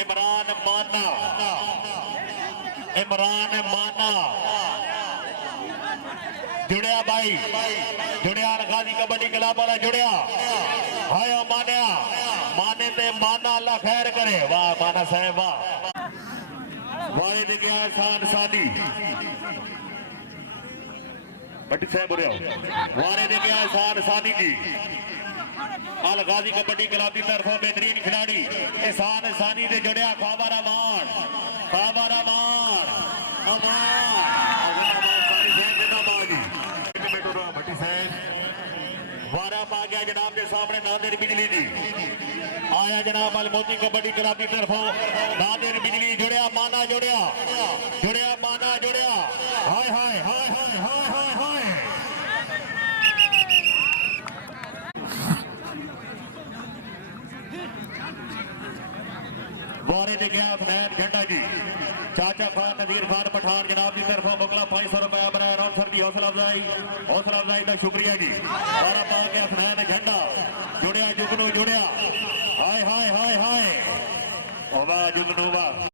इमरान माना, इमरान माना जुड़िया भाई, जुड़िया गाजी कबड्डी क्लब वाला जुड़िया हाय मानिया, माने ते माना अल्लाह खैर करे। वाह माना साहब वाह। वाले दे गया शान सादी बट्टी साहब बोले वाले दे गया शान सादी जी अल गाजी कबड्डी क्लब की तरफ बेहतरीन खिलाड़ी एहसान सानी दे जुड़िया ख्वाबा रहमान, ख्वाबा रहमान भट्टी साहब वारा पा गया जनाब के सामने नादेर बिजली जी आया जनाब अल मोती कबड्डी क्लब की तरफ नादेर बिजली जुड़िया माना जुड़िया, जुड़िया माना जुड़िया हाय हाय हाय हाय हाय हाय हाय वारे दे गया हुसैन झंडा जी चाचा खान नजीर खान पठान जनाब की तरफ मुगला 500 रुपया बनाया राउंड सर की हौसला अफजाई का शुक्रिया जी। वारा पा गया हुसैन झंडा जुड़िया जुगनू जुड़िया हाय हाय हाय हाय वाह जुगनू वाह